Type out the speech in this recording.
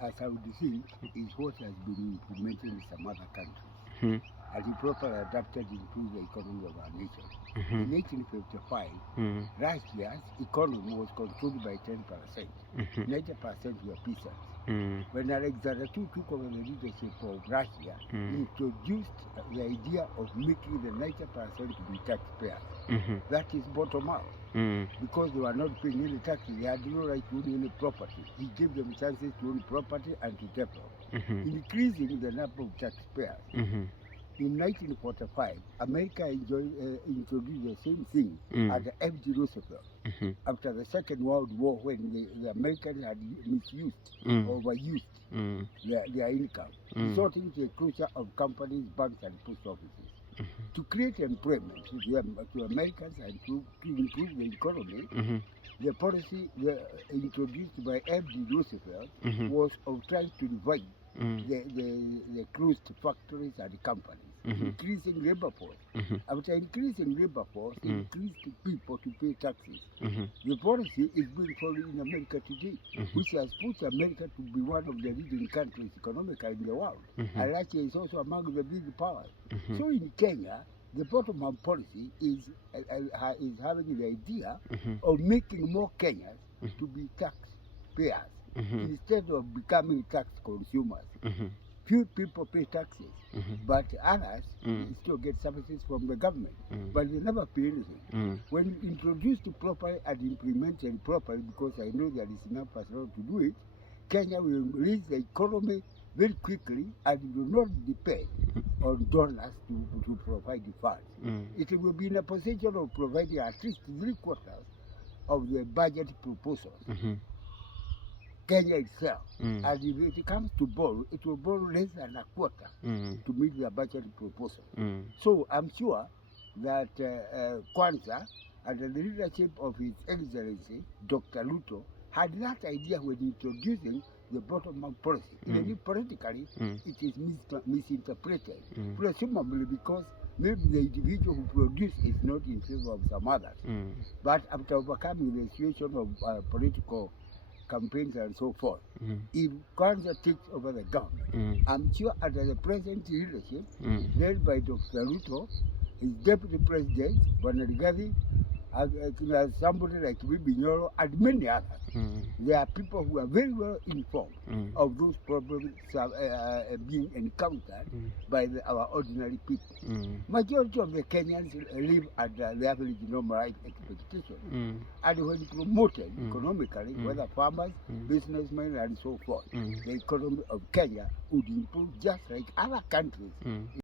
as I would think, is what has been implemented in some other countries. Mm. And it properly adapted into the economy of our nation. Mm-hmm. In 1855, Mm. Russia's economy was controlled by 10%. 90% were peasants. When Alexander II took over the leadership of Russia, he introduced the idea of making the 90% to be taxpayers. That is bottom up. Because they were not paying any taxes, they had no right to own any property. He gave them chances to own property and to develop, increasing the number of taxpayers. In 1945, America introduced the same thing under F.D. Roosevelt. After the Second World War, when the Americans had misused, overused their income, resulting to the closure of companies, banks, and post offices. To create employment to Americans and to improve the economy, the policy introduced by F.D. Roosevelt was of trying to divide the closed factories and companies, increasing labor force. After increasing labor force, increased people to pay taxes. The policy is being followed in America today, which has put America to be one of the leading countries economically in the world. And Russia is also among the big powers. So in Kenya, the bottom-up policy is having the idea of making more Kenyans to be taxpayers instead of becoming tax consumers. Few people pay taxes, but others still get services from the government, but they never pay anything. When introduced properly and implemented properly, because I know there is enough personnel to do it, Kenya will raise the economy very quickly and will not depend on donors to provide the funds. It will be in a position of providing at least 3/4 of the budget proposals. Kenya itself, and if it comes to borrow, it will borrow less than a quarter to meet the budget proposal. So I'm sure that Kwanzaa, under the leadership of His Excellency Dr. Ruto, had that idea when introducing the bottom-up policy. Even if politically it is misinterpreted, presumably because maybe the individual who produced is not in favor of some others. But after overcoming the situation of political campaigns and so forth, if Kwanzaa takes over the government, I'm sure under the present leadership, led by Dr. Ruto, his deputy president, Rigathi, somebody like Bibi Nyoro, and many others, there are people who are very well informed of those problems being encountered by our ordinary people. Majority of the Kenyans live at the average normal life expectation, and when promoted economically, whether farmers, businessmen, and so forth, the economy of Kenya would improve just like other countries.